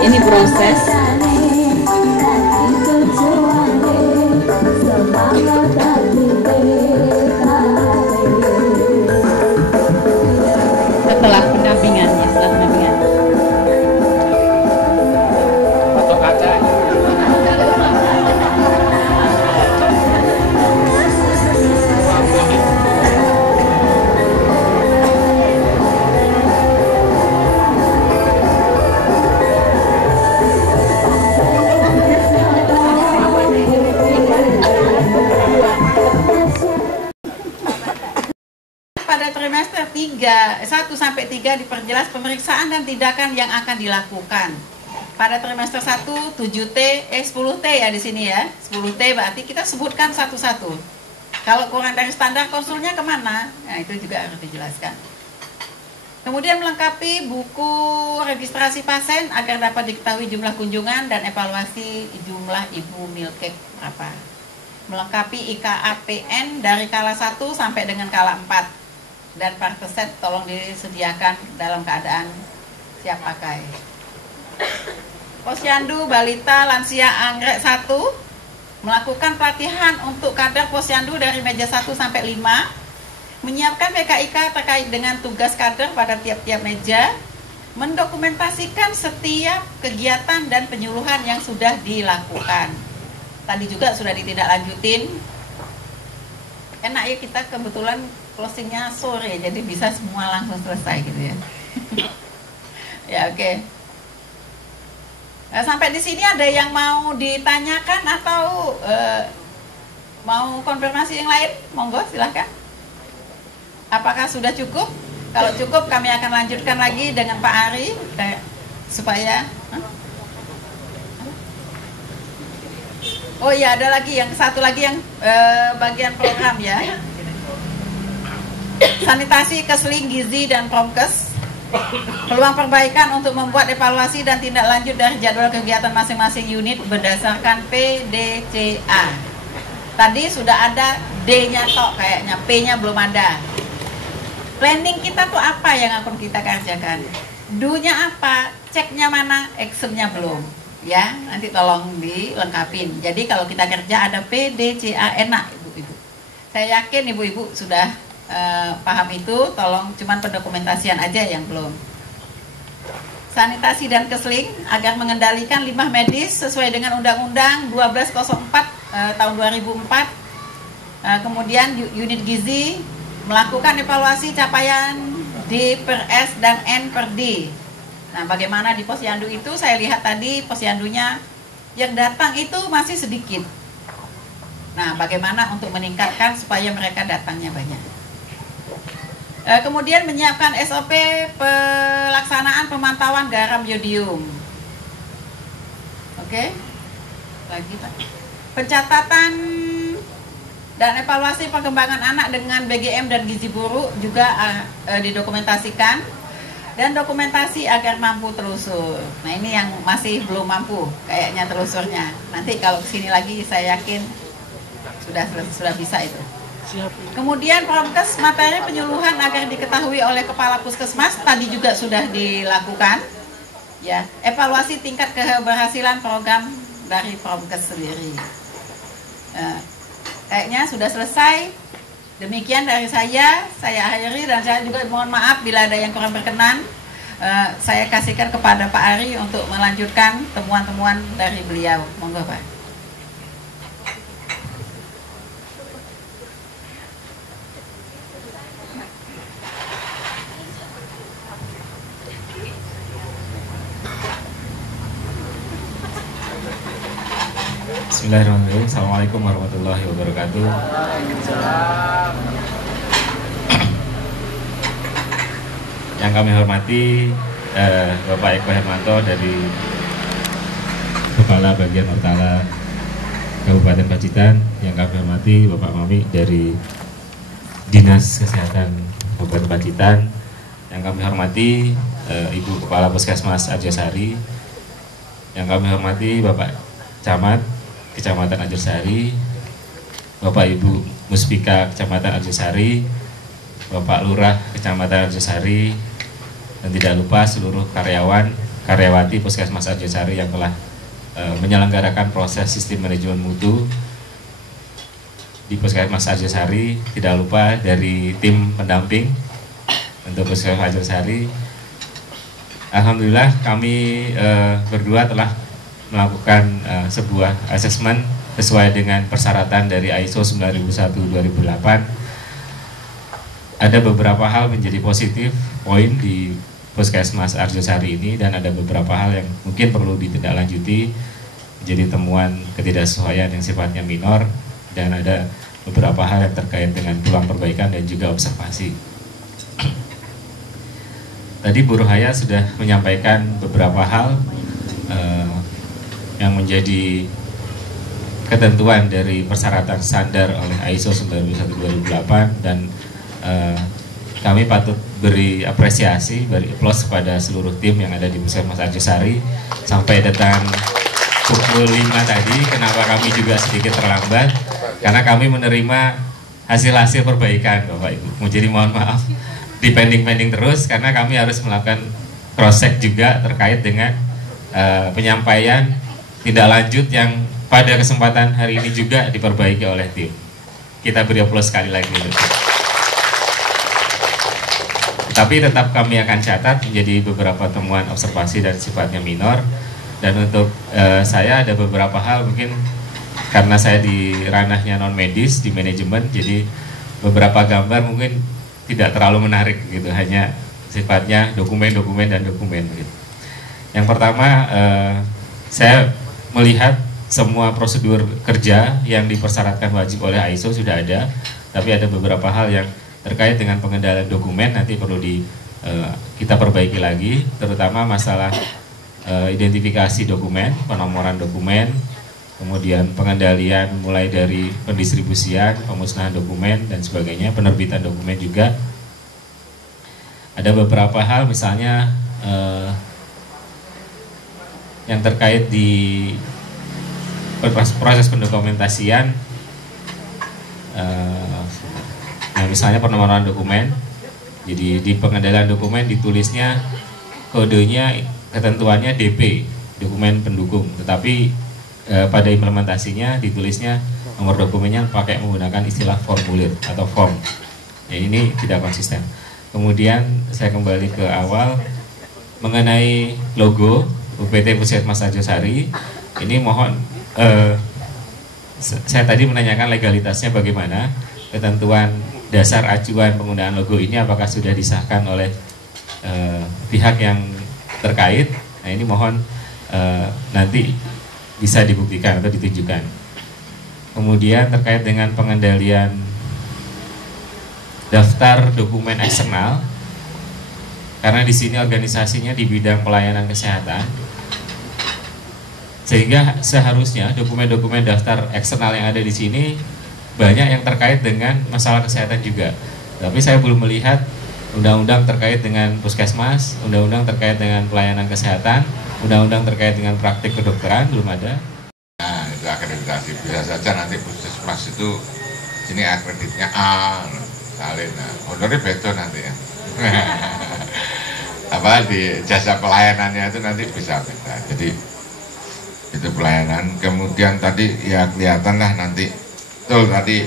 Ini proses. Setelah pendampingan. Foto kaca. Pada trimester 1-3 diperjelas pemeriksaan dan tindakan yang akan dilakukan. Pada trimester 1 10T ya di sini ya. 10T berarti kita sebutkan satu-satu. Kalau kurang dari standar konsulnya kemana? Nah itu juga harus dijelaskan. Kemudian melengkapi buku registrasi pasien agar dapat diketahui jumlah kunjungan dan evaluasi jumlah ibu milkcake berapa. Melengkapi IKAPN dari kala 1 sampai dengan kala 4. Dan parteset tolong disediakan dalam keadaan siap pakai. Posyandu balita lansia anggrek 1 melakukan pelatihan untuk kader posyandu dari meja 1 sampai 5, menyiapkan PKIK terkait dengan tugas kader pada tiap-tiap meja, mendokumentasikan setiap kegiatan dan penyuluhan yang sudah dilakukan. Tadi juga sudah ditindaklanjutin. Enak ya, kita kebetulan closingnya sore, jadi bisa semua langsung selesai gitu ya. Ya oke. Sampai di sini ada yang mau ditanyakan atau mau konfirmasi yang lain? Monggo silahkan. Apakah sudah cukup? Kalau cukup kami akan lanjutkan lagi dengan Pak Ari supaya. Oh iya, ada lagi yang satu lagi yang bagian program ya. Sanitasi, keseling, gizi, dan promkes. Peluang perbaikan untuk membuat evaluasi dan tindak lanjut dari jadwal kegiatan masing-masing unit berdasarkan PDCA. Tadi sudah ada D-nya tok kayaknya, P-nya belum ada. Planning kita tuh apa yang akan kita kerjakan? Do-nya apa? Ceknya mana? Action-nya belum. Ya, nanti tolong dilengkapin. Jadi kalau kita kerja ada PDCA, enak ibu-ibu. Saya yakin ibu-ibu sudah paham itu, tolong cuman pendokumentasian aja yang belum. Sanitasi dan keseling agar mengendalikan limbah medis sesuai dengan Undang-Undang 1204 tahun 2004. Kemudian unit gizi melakukan evaluasi capaian D per S dan N per D. Nah, bagaimana di posyandu itu? Saya lihat tadi posyandunya yang datang itu masih sedikit. Nah, bagaimana untuk meningkatkan supaya mereka datangnya banyak? Kemudian menyiapkan SOP pelaksanaan pemantauan garam yodium. Oke, lagi Pak. Pencatatan dan evaluasi perkembangan anak dengan BGM dan gizi buruk juga didokumentasikan, dan dokumentasi agar mampu telusur. Nah ini yang masih belum mampu kayaknya telusurnya. Nanti kalau kesini lagi saya yakin sudah bisa itu. Kemudian promkes materi penyuluhan agar diketahui oleh kepala puskesmas tadi juga sudah dilakukan. Ya, evaluasi tingkat keberhasilan program dari promkes sendiri. Kayaknya sudah selesai. Demikian dari saya akhiri, dan saya juga mohon maaf bila ada yang kurang berkenan. Saya kasihkan kepada Pak Ari untuk melanjutkan temuan-temuan dari beliau. Monggo Pak. Bismillahirrahmanirrahim. Assalamualaikum warahmatullahi wabarakatuh. Yang kami hormati Bapak Eko Hermanto dari Kepala Bagian Ortala Kabupaten Pacitan. Yang kami hormati Bapak Mami dari Dinas Kesehatan Kabupaten Pacitan. Yang kami hormati Ibu Kepala Puskesmas Arjosari. Yang kami hormati Bapak Camat Kecamatan Arjosari, Bapak Ibu Muspika Kecamatan Arjosari, Bapak Lurah Kecamatan Arjosari, dan tidak lupa seluruh karyawan karyawati Puskesmas Arjosari yang telah menyelenggarakan proses sistem manajemen mutu di Puskesmas Arjosari. Tidak lupa dari tim pendamping untuk Puskesmas Arjosari. Alhamdulillah kami berdua telah melakukan sebuah asesmen sesuai dengan persyaratan dari ISO 9001/2008. Ada beberapa hal menjadi positif poin di Puskesmas Arjosari ini, dan ada beberapa hal yang mungkin perlu ditindaklanjuti menjadi temuan ketidaksesuaian yang sifatnya minor, dan ada beberapa hal yang terkait dengan peluang perbaikan dan juga observasi. Tadi Bu Ruhaya sudah menyampaikan beberapa hal yang menjadi ketentuan dari persyaratan standar oleh ISO 9001/2008, dan kami patut beri apresiasi, beri aplaus kepada seluruh tim yang ada di Puskesmas Arjosari. Sampai datang pukul 5 tadi, kenapa kami juga sedikit terlambat? Karena kami menerima hasil-hasil perbaikan Bapak Ibu. Jadi mohon maaf, dipending-pending terus karena kami harus melakukan cross-check juga terkait dengan penyampaian tindak lanjut yang pada kesempatan hari ini juga diperbaiki oleh tim. Kita beri aplaus sekali lagi. Tapi tetap kami akan catat menjadi beberapa temuan observasi dan sifatnya minor. Dan untuk saya ada beberapa hal, mungkin karena saya di ranahnya non medis di manajemen, jadi beberapa gambar mungkin tidak terlalu menarik gitu, hanya sifatnya dokumen dan dokumen gitu. Yang pertama, saya melihat semua prosedur kerja yang dipersyaratkan wajib oleh ISO sudah ada, tapi ada beberapa hal yang terkait dengan pengendalian dokumen nanti perlu kita perbaiki lagi, terutama masalah identifikasi dokumen, penomoran dokumen, kemudian pengendalian mulai dari pendistribusian, pemusnahan dokumen dan sebagainya, penerbitan dokumen juga. Ada beberapa hal misalnya yang terkait di proses pendokumentasian, nah misalnya penomoran dokumen. Jadi di pengendalian dokumen ditulisnya kodenya, ketentuannya DP, dokumen pendukung, tetapi pada implementasinya ditulisnya nomor dokumennya pakai menggunakan istilah formulir atau form. Ya, ini tidak konsisten. Kemudian saya kembali ke awal mengenai logo UPT Puskesmas Arjosari. Ini mohon saya tadi menanyakan legalitasnya bagaimana, ketentuan dasar acuan penggunaan logo ini apakah sudah disahkan oleh pihak yang terkait. Nah ini mohon nanti bisa dibuktikan atau ditunjukkan. Kemudian terkait dengan pengendalian daftar dokumen eksternal, karena di sini organisasinya di bidang pelayanan kesehatan, sehingga seharusnya dokumen-dokumen daftar eksternal yang ada di sini banyak yang terkait dengan masalah kesehatan juga. Tapi saya belum melihat undang-undang terkait dengan puskesmas, undang-undang terkait dengan pelayanan kesehatan, undang-undang terkait dengan praktik kedokteran, belum ada. Nah, itu akreditasi. Bisa saja nanti puskesmas itu sini akreditnya A, salin. Nah, honornya beda nanti ya. Apa di jasa pelayanannya itu nanti bisa beda. Jadi itu pelayanan. Kemudian tadi ya kelihatan lah nanti. Betul tadi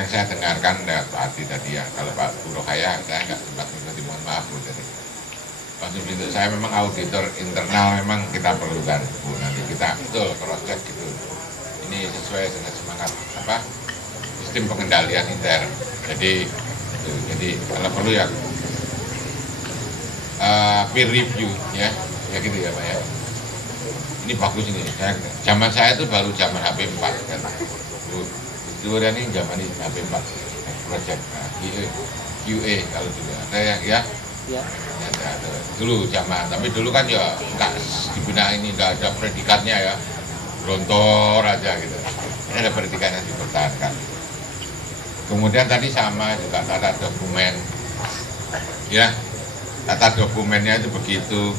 yang saya dengarkan lewat Pak Adi tadi ya, kalau Pak Bu Ruhaya saya nggak sempat mengikuti, mohon maaf Bu. Jadi maksud itu saya memang auditor internal memang kita perlukan Bu, nanti kita betul cross check gitu. Ini sesuai dengan semangat apa sistem pengendalian intern. Jadi kalau perlu ya peer review ya gitu ya Pak ya. Ini bagus ini. Zaman saya itu baru zaman HP 4 kan. Dulu ini zaman ini HP 4 project QA kalau dulu ada yang ya dulu zaman, tapi dulu kan ya nggak dibina ini, nggak ada predikatnya ya, brontor aja gitu. Ini ada predikat yang dipertahankan. Kemudian tadi sama juga tata dokumen ya, tata dokumennya itu begitu